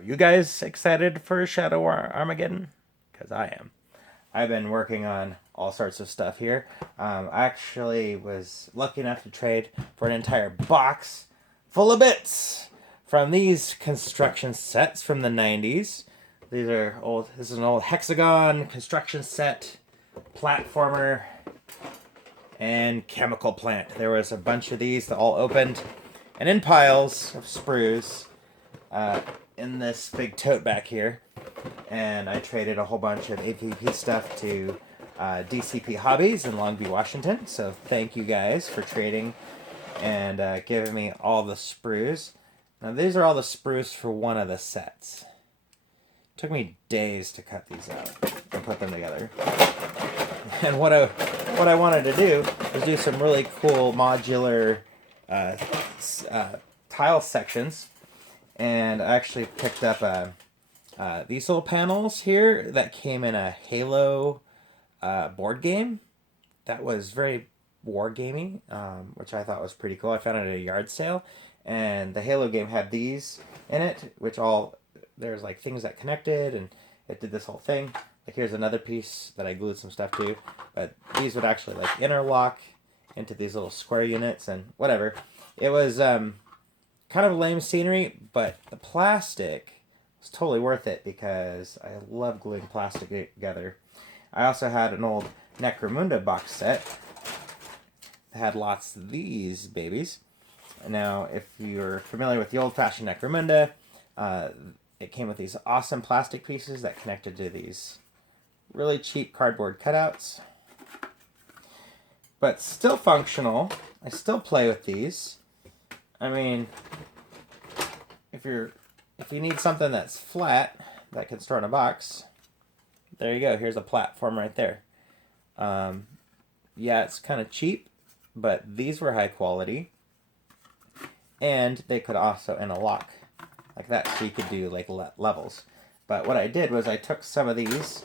Are you guys excited for Shadow Armageddon? Because I am. I've been working on all sorts of stuff here. I actually was lucky enough to trade for an entire box full of bits from these construction sets from the 90s. These are old. This is an old hexagon construction set, platformer, and chemical plant. There was a bunch of these that all opened, and in piles of sprues in this big tote back here. And I traded a whole bunch of APP stuff to DCP Hobbies in Longview, Washington. So thank you guys for trading and giving me all the sprues. Now these are all the sprues for one of the sets. It took me days to cut these out and put them together. And what I wanted to do was do some really cool modular tile sections. And I actually picked up these little panels here that came in a Halo board game that was very wargamey, which I thought was pretty cool. I found it at a yard sale, and the Halo game had these in it, which all there's like things that connected, and it did this whole thing. Like here's another piece that I glued some stuff to, but these would actually like interlock into these little square units and whatever. It was kind of lame scenery, but the plastic was totally worth it because I love gluing plastic together. I also had an old Necromunda box set that had lots of these babies. Now, if you're familiar with the old-fashioned Necromunda, it came with these awesome plastic pieces that connected to these really cheap cardboard cutouts. But still functional. I still play with these. I mean, if you need something that's flat that can store in a box, there you go. Here's a platform right there. Yeah, it's kind of cheap, but these were high quality, and they could also interlock like that, so you could do like levels. But what I did was I took some of these,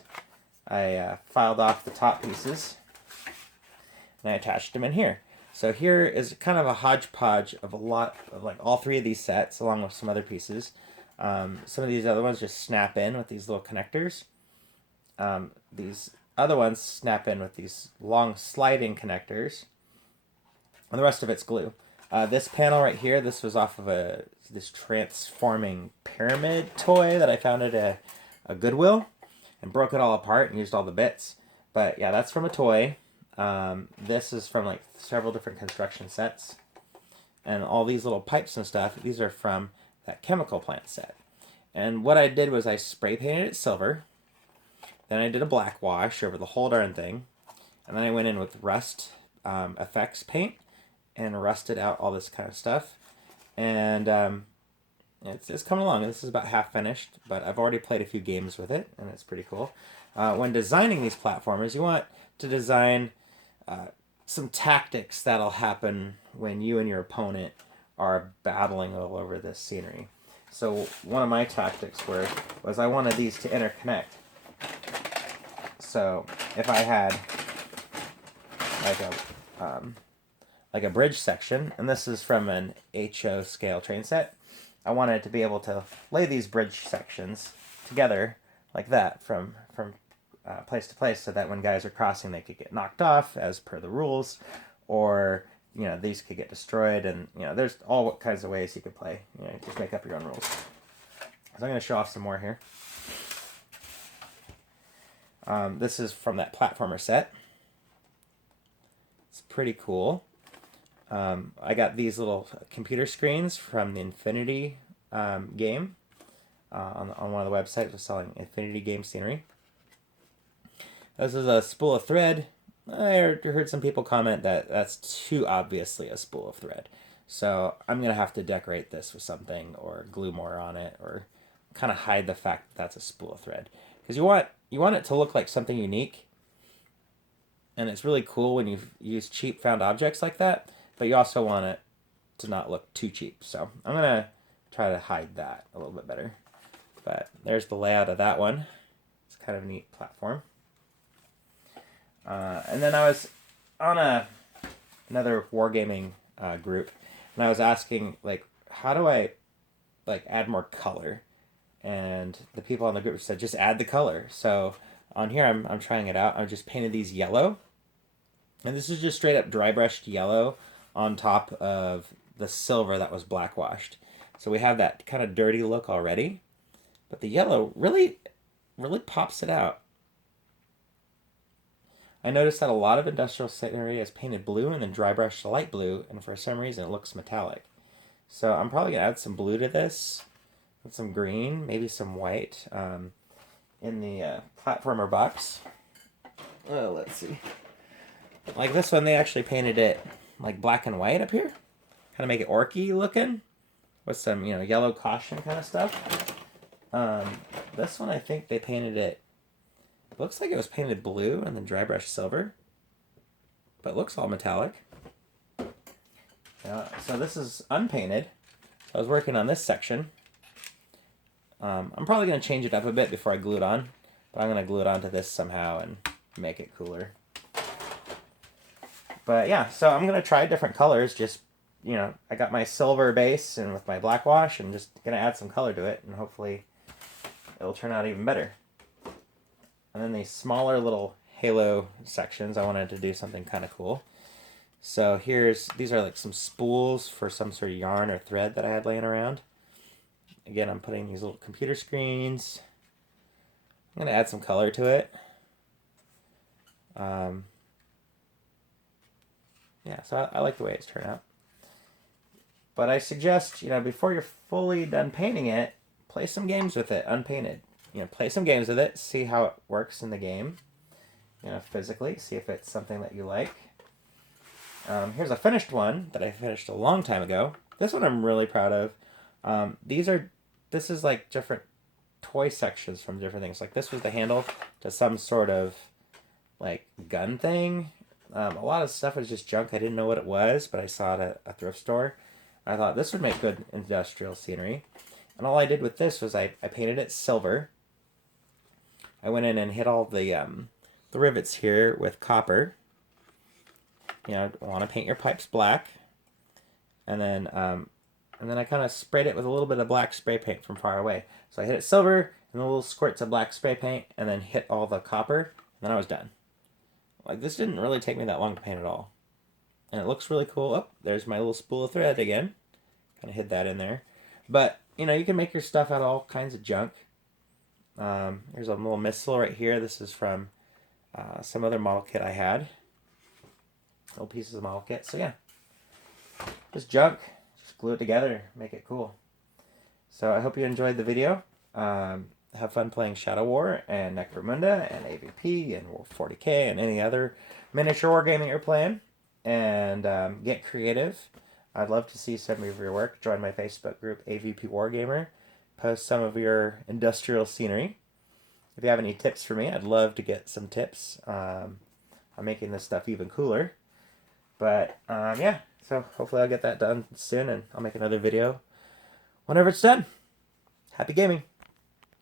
I filed off the top pieces, and I attached them in here. So here is kind of a hodgepodge of a lot of like all three of these sets, along with some other pieces. Some of these other ones just snap in with these little connectors. These other ones snap in with these long sliding connectors. And the rest of it's glue. This panel right here, this was off of this transforming pyramid toy that I found at a Goodwill, and broke it all apart and used all the bits. But yeah, that's from a toy. This is from like several different construction sets, and all these little pipes and stuff, these are from that chemical plant set. And what I did was I spray painted it silver, then I did a black wash over the whole darn thing, and then I went in with rust effects paint and rusted out all this kind of stuff. And it's coming along. This is about half finished, but I've already played a few games with it, and it's pretty cool. When designing these platformers, you want to design some tactics that'll happen when you and your opponent are battling all over this scenery. So one of my tactics was I wanted these to interconnect. So if I had like a bridge section, and this is from an HO scale train set, I wanted to be able to lay these bridge sections together like that from place to place, so that when guys are crossing, they could get knocked off as per the rules, or these could get destroyed, and there's all kinds of ways you could play. Just make up your own rules. So I'm going to show off some more here. This is from that platformer set. It's pretty cool. I got these little computer screens from the Infinity game on one of the websites was selling Infinity game scenery. This is a spool of thread. I heard some people comment that that's too obviously a spool of thread. So I'm going to have to decorate this with something, or glue more on it, or kind of hide the fact that that's a spool of thread. Because you want it to look like something unique. And it's really cool when you use cheap found objects like that, but you also want it to not look too cheap. So I'm going to try to hide that a little bit better. But there's the layout of that one. It's kind of a neat platform. And then I was on another wargaming group, and I was asking, like, how do I, like, add more color and the people on the group said just add the color. So on here I'm trying it out. I just painted these yellow, and this is just straight up dry brushed yellow on top of the silver that was black washed. So we have that kind of dirty look already, but the yellow really pops it out. I noticed that a lot of industrial scenery is painted blue and then dry brushed light blue, and for some reason it looks metallic. So I'm probably going to add some blue to this, and some green, maybe some white in the platformer box. Let's see. Like this one, they actually painted it like black and white up here. Kind of make it orky looking with some, yellow caution kind of stuff. This one, I think they painted it, looks like it was painted blue and then dry brush silver, but it looks all metallic. So this is unpainted. I was working on this section. I'm probably going to change it up a bit before I glue it on, but I'm going to glue it onto this somehow and make it cooler. But yeah, so I'm going to try different colors. Just, I got my silver base and with my black wash, and just going to add some color to it, and hopefully it'll turn out even better. And then these smaller little halo sections, I wanted to do something kind of cool. So these are like some spools for some sort of yarn or thread that I had laying around. Again, I'm putting these little computer screens. I'm going to add some color to it. Yeah, so I like the way it's turned out. But I suggest, before you're fully done painting it, play some games with it, unpainted. Play some games with it, see how it works in the game, physically, see if it's something that you like. Here's a finished one that I finished a long time ago. This one I'm really proud of. This is like different toy sections from different things. Like this was the handle to some sort of like gun thing. A lot of stuff was just junk. I didn't know what it was, but I saw it at a thrift store. I thought this would make good industrial scenery. And all I did with this was I painted it silver. I went in and hit all the rivets here with copper. I want to paint your pipes black. And then I kind of sprayed it with a little bit of black spray paint from far away. So I hit it silver and the little squirts of black spray paint, and then hit all the copper, and then I was done. Like, this didn't really take me that long to paint at all. And it looks really cool. Oh, there's my little spool of thread again. Kind of hid that in there. But, you can make your stuff out of all kinds of junk. Here's a little missile right here. This is from some other model kit I had. Little pieces of model kit. So yeah, just junk. Just glue it together. Make it cool. So I hope you enjoyed the video. Have fun playing Shadow War and Necromunda and AVP and War 40K and any other miniature wargaming you're playing. And get creative. I'd love to see some of your work. Join my Facebook group, AVP Wargamer. Post some of your industrial scenery. If you have any tips for me, I'd love to get some tips on making this stuff even cooler. But yeah, so hopefully I'll get that done soon, and I'll make another video whenever it's done. Happy gaming!